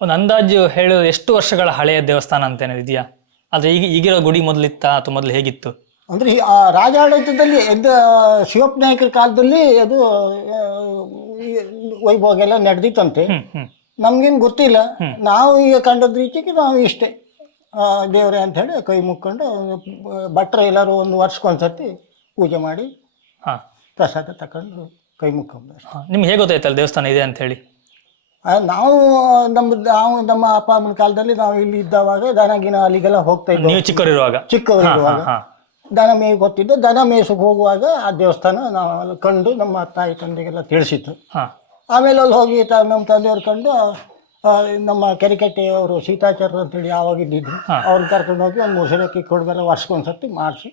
ಒಂದು ಅಂದಾಜು ಹೇಳೋದು ಎಷ್ಟು ವರ್ಷಗಳ ಹಳೆಯ ದೇವಸ್ಥಾನ ಅಂತ ಏನಾದ್ರು ಇದೆಯಾ? ಆದರೆ ಈಗಿರೋ ಗುಡಿ ಮೊದಲಿತ್ತಾ ಅಥವಾ ಮೊದಲು ಹೇಗಿತ್ತು? ಅಂದರೆ ಆ ರಾಜಾಡಳಿತದಲ್ಲಿ ಶಿವಪ್ಪ ನಾಯಕರ ಕಾಲದಲ್ಲಿ ಅದು ವೈಭೋಗ ಎಲ್ಲ ನಡೆದಿತ್ತಂತೆ. ನಮ್ಗೇನು ಗೊತ್ತಿಲ್ಲ. ನಾವು ಈಗ ಕಂಡದ ರೀತಿಗೆ ನಾವು ಇಷ್ಟೇ ದೇವರೇ ಅಂತ ಹೇಳಿ ಕೈ ಮುಕ್ಕೊಂಡು ಭಟ್ರು ಎಲ್ಲರೂ ಒಂದು ವರ್ಷಕ್ಕೊಂದ್ಸತಿ ಪೂಜೆ ಮಾಡಿ ಪ್ರಸಾದ ತಗೊಂಡು ಕೈ ಮುಕ್ಕೊಂಡು. ನಿಮ್ಗೆ ಹೇಗೆ ಗೊತ್ತಾಯ್ತಲ್ಲ ದೇವಸ್ಥಾನ ಇದೆ ಅಂತ ಹೇಳಿ? ನಾವು ನಮ್ಮ ಅಪ್ಪ ಅಮ್ಮನ ಕಾಲದಲ್ಲಿ ನಾವು ಇಲ್ಲಿ ಇದ್ದವಾಗ ದನಗಿನ ಅಲ್ಲಿಗೆಲ್ಲ ಹೋಗ್ತಾ ಇದ್ವಿ. ನೀವು ಚಿಕ್ಕವರಿರುವಾಗ ದನ ಮೇಯ್ಗೆ ಗೊತ್ತಿದ್ದು. ದನ ಮೇಯ್ಸಕ್ಕೆ ಹೋಗುವಾಗ ಆ ದೇವಸ್ಥಾನ ನಾವು ಕಂಡು ನಮ್ಮ ತಾಯಿ ತಂದೆಗೆಲ್ಲ ತಿಳಿಸಿತ್ತು. ಆಮೇಲೆ ಅಲ್ಲಿ ಹೋಗಿ ನಮ್ಮ ತಂದೆಯವ್ರು ಕಂಡು ನಮ್ಮ ಕೆರೆಕಟ್ಟೆಯವರು ಸೀತಾಚಾರ್ಯ ಅಂತೇಳಿ ಯಾವಾಗ ಇದ್ದಿದ್ರು ಅವ್ರನ್ನ ಕರ್ಕೊಂಡು ಹೋಗಿ ಒಂದು ಮುಸುರಕ್ಕಿ ಕೊಡಬೆಲ್ಲ ವರ್ಷಕ್ಕೊಂದ್ಸತಿ ಮಾಡಿಸಿ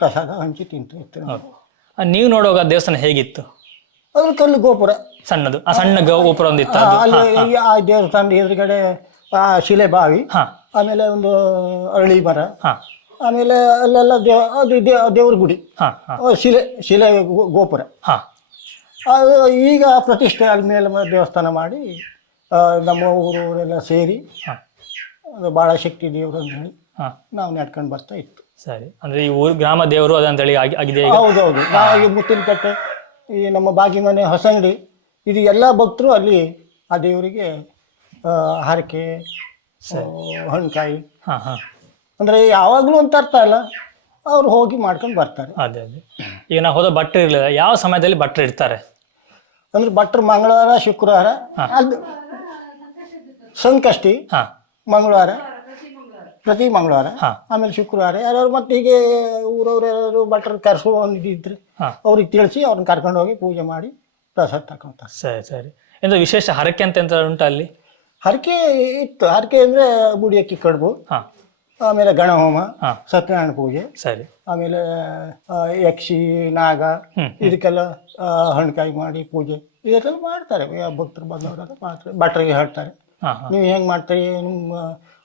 ಪ್ರಸಾದ ಹಂಚಿ ತಿಂತು ಇತ್ತು. ನೀವು ನೋಡುವಾಗ ದೇವಸ್ಥಾನ ಹೇಗಿತ್ತು? ಅದ್ರ ಕಲ್ಲು ಗೋಪುರ, ಸಣ್ಣದು, ಸಣ್ಣ ಗೋಪುರ ಒಂದಿತ್ತು. ಅಲ್ಲಿ ಆ ದೇವಸ್ಥಾನದ ಎದುರುಗಡೆ ಶಿಲೆ ಬಾವಿ, ಆಮೇಲೆ ಒಂದು ಅರಳಿ ಮರ, ಆಮೇಲೆ ಅಲ್ಲೆಲ್ಲ ದೇವ್ರ ಗುಡಿ, ಶಿಲೆ ಗೋಪುರ. ಈಗ ಪ್ರತಿಷ್ಠೆ ಆದ್ಮೇಲೆ ದೇವಸ್ಥಾನ ಮಾಡಿ ನಮ್ಮ ಊರವರೆಲ್ಲ ಸೇರಿ ಅದು ಭಾಳ ಶಕ್ತಿ ದೇವರು ಅಂತ ಹೇಳಿ ನಾವು ನಡ್ಕೊಂಡು ಬರ್ತಾ ಇತ್ತು. ಸರಿ, ಅಂದ್ರೆ ಈ ಊರು ಗ್ರಾಮ ದೇವರು ಅದಂತೇಳಿ ಆಗಿದೆ. ಹೌದೌದು. ನಾವು ಮುತ್ತಿನಕಟ್ಟೆ, ಈ ನಮ್ಮ ಬಾಗಿಮನೆ, ಹೊಸಂಗಡಿ, ಇದು ಎಲ್ಲ ಭಕ್ತರು ಅಲ್ಲಿ ಆ ದೇವರಿಗೆ ಹರಕೆ, ಹಣ್ಣುಕಾಯಿ, ಅಂದರೆ ಯಾವಾಗಲೂ ಅಂತ ಅರ್ಥ ಇಲ್ಲ, ಅವ್ರು ಹೋಗಿ ಮಾಡ್ಕೊಂಡು ಬರ್ತಾರೆ. ಅದೇ ಅದೇ. ಈಗ ನಾವು ಹೋದ ಭಟ್ರು ಇರಲಿಲ್ಲ, ಯಾವ ಸಮಯದಲ್ಲಿ ಭಟ್ರು ಇರ್ತಾರೆ? ಅಂದ್ರೆ ಭಟ್ರು ಮಂಗಳವಾರ, ಶುಕ್ರವಾರ, ಅದು ಸಂಕಷ್ಟಿ ಮಂಗಳವಾರ, ಪ್ರತಿ ಮಂಗಳವಾರ, ಆಮೇಲೆ ಶುಕ್ರವಾರ ಯಾರು ಮತ್ತೆ ಹೀಗೆ ಊರವ್ರು ಯಾರು ಭಟ್ರು ಕರ್ಸೋ ಇದ್ರೆ ಅವ್ರಿಗೆ ತಿಳಿಸಿ ಅವ್ರನ್ನ ಕರ್ಕೊಂಡು ಹೋಗಿ ಪೂಜೆ ಮಾಡಿ ಪ್ರಸಾದ ತಗೊಂತಾರೆ. ಸರಿ ಸರಿ. ಎಂತ ವಿಶೇಷ ಹರಕೆ ಅಂತ ಎಂತ ಉಂಟು ಅಲ್ಲಿ? ಹರಕೆ ಇತ್ತು. ಹರಕೆ ಅಂದರೆ ಗುಡಿ ಅಕ್ಕಿ ಕಡುಬು, ಆಮೇಲೆ ಗಣಹೋಮ, ಸತ್ಯನಾರಾಯಣ ಪೂಜೆ, ಸರಿ, ಆಮೇಲೆ ಯಕ್ಷಿ, ನಾಗ, ಇದಕ್ಕೆಲ್ಲ ಹಣ್ಣುಕಾಯಿ ಮಾಡಿ ಪೂಜೆ ಇದೆಲ್ಲ ಮಾಡ್ತಾರೆ. ಭಕ್ತರು ಬಂದವರೆಲ್ಲ ಮಾಡ್ತಾರೆ. ಭಟ್ರಿಗೆ ಹೇಳ್ತಾರೆ, ನೀವು ಹೆಂಗೆ ಮಾಡ್ತೀರಿ, ನಿಮ್ಮ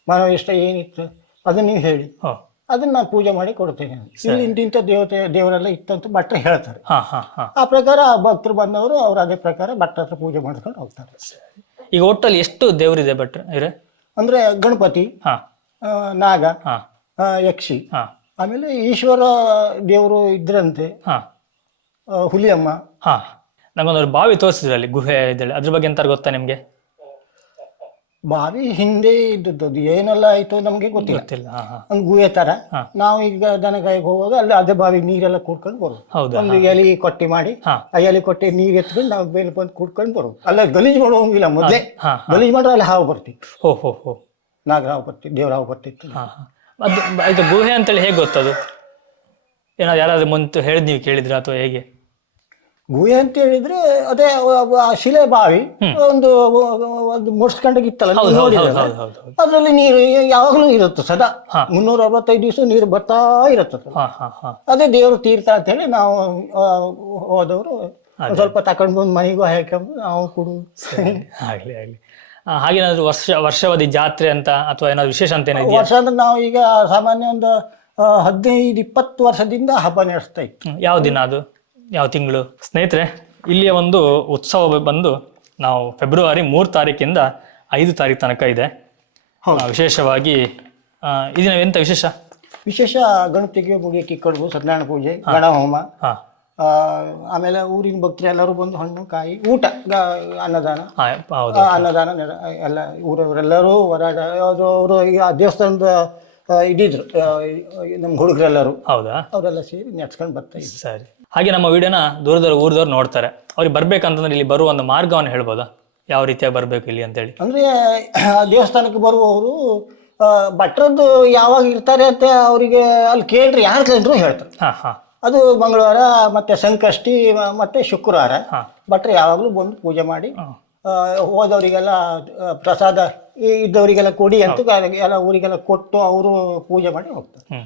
ಮನೋ ಇಷ್ಟ ಏನಿತ್ತು ಅದನ್ನ ನೀವು ಹೇಳಿ, ಅದನ್ನ ನಾನು ಪೂಜೆ ಮಾಡಿ ಕೊಡ್ತೇನೆ. ಇಲ್ಲಿ ಇಂತಿಂಥ ದೇವರೆಲ್ಲ ಇತ್ತಂತ ಭಟ್ರು ಹೇಳ್ತಾರೆ. ಆ ಪ್ರಕಾರ ಭಕ್ತರು ಬಂದವರು ಅವ್ರು ಅದೇ ಪ್ರಕಾರ ಭಟ್ರ ಹತ್ರ ಪೂಜೆ ಮಾಡ್ಕೊಂಡು ಹೋಗ್ತಾರೆ. ಈಗ ಒಟ್ಟಲ್ಲಿ ಎಷ್ಟು ದೇವರಿದೆ ಭಟ್ರು ಇವ್ರೆ? ಅಂದ್ರೆ ಗಣಪತಿ, ನಾಗ, ಯಕ್ಷಿ, ಆಮೇಲೆ ಈಶ್ವರ ದೇವರು ಇದ್ರಂತೆ, ಹುಲಿಯಮ್ಮ. ನಮಗೊಂದು ಬಾವಿ ತೋರಿಸಿದ್ರು ಅಲ್ಲಿ, ಗುಹೆ ಇದ್ದಲ್ಲಿ, ಅದ್ರ ಬಗ್ಗೆ ಎಂತ ಗೊತ್ತಾ ನಿಮ್ಗೆ? ಬಾವಿ ಹಿಂದೆ ಇದ್ದದ್ದು, ಏನೆಲ್ಲ ಆಯ್ತು ನಮ್ಗೆ ಗೊತ್ತಿಲ್ಲ. ಒಂದು ಗುಹೆ ತರ. ನಾವು ಈಗ ದನಗಾಯಿಗೆ ಹೋಗುವಾಗ ಅಲ್ಲಿ ಅದೇ ಬಾವಿ ನೀರೆಲ್ಲ ಕುಡ್ಕೊಂಡು ಬರೋದು. ಒಂದು ಎಲೆ ಕೊಟ್ಟಿ ಮಾಡಿ ಆ ಎಲೆ ಕೊಟ್ಟಿ ನೀರು ಎತ್ಕೊಂಡು ನಾವು ಬೇರೆ ಬಂದು ಕುಡ್ಕೊಂಡು ಬರೋದು. ಅಲ್ಲ ಗಲೀಜ್ ಮಾಡೋಂಗಿಲ್ಲ. ಮೊದಲೇ ಗಲೀಜ್ ಮಾಡ್ರೆ ಅಲ್ಲಿ ಹಾವು ಬರ್ತಿತ್ತು, ನಾಗರಾವು ಬರ್ತಿತ್ತು, ದೇವರಾವು ಬರ್ತಿತ್ತು. ಅದು ಗುಹೆ ಅಂತೇಳಿ ಹೇಗೆ ಗೊತ್ತದು? ಏನಾದ್ರು ಯಾರಾದ್ರೂ ಮುಂದೆ ಹೇಳಿದ್ ನೀವು ಕೇಳಿದ್ರ ಅಥವಾ ಹೇಗೆ? ಗುಹೆ ಅಂತ ಹೇಳಿದ್ರೆ ಅದೇ ಆ ಶಿಲೆ ಬಾವಿ ಒಂದು ಒಂದು ಮುಡ್ಸ್ಕೊಂಡಾಗಿತ್ತಲ್ಲ ನೀವು ನೋಡಿದ್ರಲ್ಲ, ಅದ್ರಲ್ಲಿ ನೀರು ಯಾವಾಗಲೂ ಇರುತ್ತೆ ಸದಾ 365 ದಿವಸ ನೀರು ಬರ್ತಾ ಇರುತ್ತದೆ. ಅದೇ ದೇವರು ತೀರ್ಥ ಅಂತ ಹೇಳಿ ನಾವು ಹೋದವರು ಸ್ವಲ್ಪ ತಕೊಂಡ್ ಬಂದು ಮನೆಗೂ ಹಾಕೊಂಡು ನಾವು ಕೊಡುದು. ಆಗ್ಲಿ ಆಗ್ಲಿ. ಹಾಗೇನಾದ್ರು ವರ್ಷಾವಧಿ ಜಾತ್ರೆ ಅಂತ ಅಥವಾ ಏನಾದ್ರು ವಿಶೇಷ ಅಂತ ಏನಾದ್ರು ವರ್ಷ ಅಂದ್ರೆ ನಾವು ಈಗ ಸಾಮಾನ್ಯ ಒಂದು 15-20 ವರ್ಷದಿಂದ ಹಬ್ಬ ನಡೆಸ್ತಾ ಇತ್ತು. ಯಾವ ದಿನ ಅದು, ಯಾವ ತಿಂಗಳು? ಸ್ನೇಹಿತರೆ, ಇಲ್ಲಿಯ ಒಂದು ಉತ್ಸವ ಬಂದು ನಾವು ಫೆಬ್ರವರಿ 3 ತಾರೀಕಿಂದ 5 ತಾರೀಕು ತನಕ ಇದೆ. ವಿಶೇಷವಾಗಿ ಇದನ್ನ ಎಂತ ವಿಶೇಷ? ಗಣಪತಿಗೆ ಮುಡಿಯಕ್ಕೆ ಕಡುಬು, ಸತ್ಯನಾರಾಯಣ ಪೂಜೆ, ಗಣ ಹೋಮ, ಆಮೇಲೆ ಊರಿನ ಭಕ್ತರು ಎಲ್ಲರೂ ಬಂದು ಹಣ್ಣು ಕಾಯಿ ಊಟ, ಅನ್ನದಾನ ಎಲ್ಲ ಊರವರೆಲ್ಲರೂ ಹೊರಾಡ ಅವರು ಈಗ ದೇವಸ್ಥಾನದ ಇದಿದ್ರು ನಮ್ಮ ಹುಡುಗರೆಲ್ಲರೂ. ಹೌದಾ? ಅವರೆಲ್ಲ ಸೇರಿ ನೆಡ್ಸ್ಕೊಂಡು ಬರ್ತಾ ಇದ್ರು. ಸರಿ. ಹಾಗೆ ನಮ್ಮ ವಿಡಿಯೋನ ದೂರದವ್ರು ಊರದವ್ರು ನೋಡ್ತಾರೆ, ಅವ್ರಿಗೆ ಬರ್ಬೇಕಂತಂದ್ರೆ ಇಲ್ಲಿ ಬರುವ ಒಂದು ಮಾರ್ಗವನ್ನು ಹೇಳ್ಬೋದಾ, ಯಾವ ರೀತಿಯಾಗಿ ಬರ್ಬೇಕು ಇಲ್ಲಿ ಅಂತೇಳಿ? ಅಂದ್ರೆ ದೇವಸ್ಥಾನಕ್ಕೆ ಬರುವವರು ಭಟ್ರದ್ದು ಯಾವಾಗ ಇರ್ತಾರೆ ಅಂತ ಅವರಿಗೆ ಅಲ್ಲಿ ಕೇಳ್ರಿ, ಯಾರು ಕೇಳಿದ್ರು ಹೇಳ್ತಾರೆ. ಅದು ಮಂಗಳವಾರ ಮತ್ತೆ ಸಂಕಷ್ಟಿ ಮತ್ತೆ ಶುಕ್ರವಾರ ಭಟ್ರು ಯಾವಾಗಲೂ ಬಂದು ಪೂಜೆ ಮಾಡಿ ಹೋದವರಿಗೆಲ್ಲ ಪ್ರಸಾದ ಇದ್ದವರಿಗೆಲ್ಲ ಕೊಡಿ ಅಂತ ಎಲ್ಲ ಊರಿಗೆಲ್ಲ ಕೊಟ್ಟು ಅವರು ಪೂಜೆ ಮಾಡಿ ಹೋಗ್ತಾರೆ.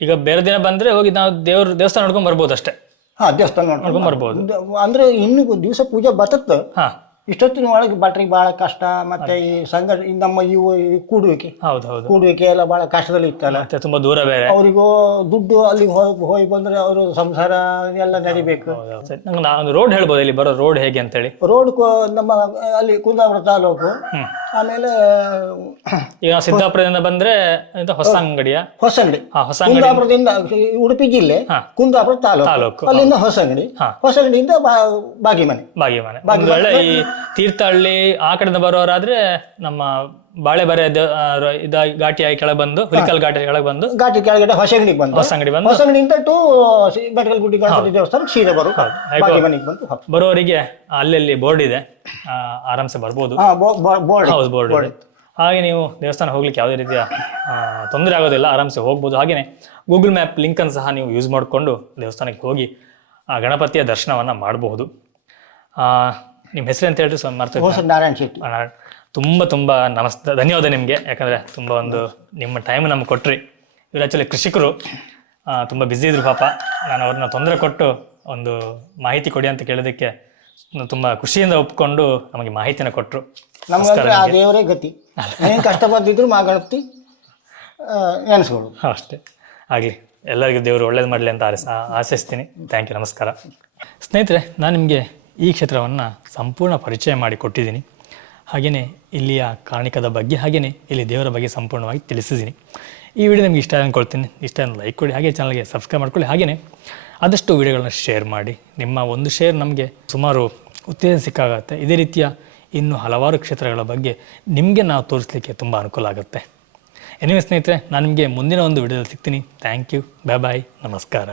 ಈಗ ಬೇರೆ ದಿನ ಬಂದ್ರೆ ಹೋಗಿ ನಾವು ದೇವಸ್ಥಾನ ನೋಡ್ಕೊಂಡ್ ಬರ್ಬೋದು ಅಷ್ಟೇ. ದೇವಸ್ಥಾನ ನೋಡ್ಕೊಂಡ್ ಬರ್ಬೋದು. ಅಂದ್ರೆ ಇನ್ನು ದಿವಸ ಪೂಜೆ ಬರ್ತದೆ. ಇಷ್ಟೊತ್ತಿನ ಒಳಗೆ ಭಟ್ರಿಗೆ ಬಹಳ ಕಷ್ಟ. ಮತ್ತೆ ಈ ಸಂಘ ನಮ್ಮ ಇವು ಕೂಡುವಿಕೆ ಎಲ್ಲ ಬಹಳ ಕಷ್ಟದಲ್ಲಿ ಇತ್ತಲ್ಲ, ತುಂಬಾ ದೂರ ಬೇರೆ. ಅವರಿಗೂ ದುಡ್ಡು ಅಲ್ಲಿಗೆ ಹೋಗಿ ಬಂದ್ರೆ ಅವರು ಸಂಸಾರ ಎಲ್ಲ ನಡಿಬೇಕು. ರೋಡ್ ಹೇಳ್ಬೋದು, ಇಲ್ಲಿ ಬರೋ ರೋಡ್ ಹೇಗೆ ಅಂತ ಹೇಳಿ? ರೋಡ್ ನಮ್ಮ ಅಲ್ಲಿ ಕುಂದಾಪುರ ತಾಲೂಕು. ಆಮೇಲೆ ಈಗ ಸಿದ್ದಾಪುರದಿಂದ ಬಂದ್ರೆ ಹೊಸಂಗಡಿ, ಕುಂದಾಪುರದಿಂದ ಉಡುಪಿ ಜಿಲ್ಲೆ ಕುಂದಾಪುರ ತಾಲೂಕು, ಅಲ್ಲಿಂದ ಹೊಸಂಗಡಿಯಿಂದ ಬಾಗಿಮನೆ. ಈ ತೀರ್ಥಹಳ್ಳಿ ಆ ಕಡೆಯಿಂದ ಬರೋರಾದ್ರೆ ನಮ್ಮ ಬಾಳೆ ಬರೆ ಘಾಟಿಯಾಗಿ ಕೆಳಗೆ ಬಂದು ಹುಲಿಕಲ್ ಘಾಟಿ ಕೆಳಗೆ ಬಂದು ಘಾಟಿ ಕೆಳಗಡೆ ಹೊಸಂಗಡಿಗೆ ಬಂದು ಹೊಸಂಗಡಿಯಿಂದ ಟು ಬೆಟಗಲ್ಗುಡ್ಡಿ ಗಣಪತಿ ದೇವಸ್ಥಾನ ಸೀದಾ ಬರೋರಿಗೆ ಅಲ್ಲಲ್ಲಿ ಬೋರ್ಡ್ ಇದೆ, ಆರಾಮ್ಸೆ ಬರ್ಬೋದು. ಹೌದು, ಬೋರ್ಡ್ ಇದೆ. ಹಾಗೆ ನೀವು ದೇವಸ್ಥಾನ ಹೋಗ್ಲಿಕ್ಕೆ ಯಾವುದೇ ರೀತಿಯ ತೊಂದರೆ ಆಗೋದಿಲ್ಲ, ಆರಾಮ್ಸೆ ಹೋಗ್ಬೋದು. ಹಾಗೇನೆ ಗೂಗಲ್ ಮ್ಯಾಪ್ ಲಿಂಕನ್ನು ಸಹ ನೀವು ಯೂಸ್ ಮಾಡಿಕೊಂಡು ದೇವಸ್ಥಾನಕ್ಕೆ ಹೋಗಿ ಗಣಪತಿಯ ದರ್ಶನವನ್ನ ಮಾಡಬಹುದು. ನಿಮ್ಮ ಹೆಸರು ಅಂತ ಹೇಳ್ರಿ? ನಾರಾಯಣ ಶೆಟ್ಟಿ. ತುಂಬ ಧನ್ಯವಾದ ನಿಮಗೆ, ಯಾಕಂದರೆ ತುಂಬ ಒಂದು ನಿಮ್ಮ ಟೈಮ್ ನಮ್ಗೆ ಕೊಟ್ರಿ. ಇವರು ಆ್ಯಕ್ಚುಲಿ ಕೃಷಿಕರು, ತುಂಬ ಬ್ಯುಸಿ ಇದ್ರು ಪಾಪ. ನಾನು ಅವ್ರನ್ನ ತೊಂದರೆ ಕೊಟ್ಟು ಒಂದು ಮಾಹಿತಿ ಕೊಡಿ ಅಂತ ಕೇಳೋದಕ್ಕೆ ತುಂಬ ಖುಷಿಯಿಂದ ಒಪ್ಕೊಂಡು ನಮಗೆ ಮಾಹಿತಿನ ಕೊಟ್ಟರು. ದೇವರೇ ಗತಿ, ಕಷ್ಟ ಬಂದಿದ್ರು ಮಾ ಗಣಪತಿ ನೆನೆಸ್ಕೊಳ್ಳು ಅಷ್ಟೇ. ಆಗಲಿ, ಎಲ್ಲರಿಗೂ ದೇವರು ಒಳ್ಳೇದು ಮಾಡಲಿ ಅಂತ ಆಶಿಸ್ತೀನಿ. ಥ್ಯಾಂಕ್ ಯು, ನಮಸ್ಕಾರ. ಸ್ನೇಹಿತರೆ, ನಾನು ನಿಮಗೆ ಈ ಕ್ಷೇತ್ರವನ್ನು ಸಂಪೂರ್ಣ ಪರಿಚಯ ಮಾಡಿ ಕೊಟ್ಟಿದ್ದೀನಿ. ಹಾಗೆಯೇ ಇಲ್ಲಿಯ ಕಾರಣಿಕದ ಬಗ್ಗೆ, ಹಾಗೆಯೇ ಇಲ್ಲಿ ದೇವರ ಬಗ್ಗೆ ಸಂಪೂರ್ಣವಾಗಿ ತಿಳಿಸಿದ್ದೀನಿ. ಈ ವಿಡಿಯೋ ನಿಮಗೆ ಇಷ್ಟ ಅಂದ್ಕೊಳ್ತೀನಿ. ಇಷ್ಟ ಲೈಕ್ ಕೊಡಿ, ಹಾಗೆ ಚಾನಲ್ಗೆ ಸಬ್ಸ್ಕ್ರೈಬ್ ಮಾಡ್ಕೊಳ್ಳಿ. ಹಾಗೆಯೇ ಆದಷ್ಟು ವಿಡಿಯೋಗಳನ್ನ ಶೇರ್ ಮಾಡಿ. ನಿಮ್ಮ ಒಂದು ಶೇರ್ ನಮಗೆ ಸುಮಾರು ಉತ್ತೇಜನ ಸಿಕ್ಕಾಗುತ್ತೆ. ಇದೇ ರೀತಿಯ ಇನ್ನೂ ಹಲವಾರು ಕ್ಷೇತ್ರಗಳ ಬಗ್ಗೆ ನಿಮಗೆ ನಾವು ತೋರಿಸಲಿಕ್ಕೆ ತುಂಬ ಅನುಕೂಲ ಆಗುತ್ತೆ. ಎನಿವೆ ಸ್ನೇಹಿತರೆ, ನಾನು ನಿಮಗೆ ಮುಂದಿನ ಒಂದು ವಿಡಿಯೋದಲ್ಲಿ ಸಿಗ್ತೀನಿ. ಥ್ಯಾಂಕ್ ಯು, ಬಾಯ್ ಬಾಯ್, ನಮಸ್ಕಾರ.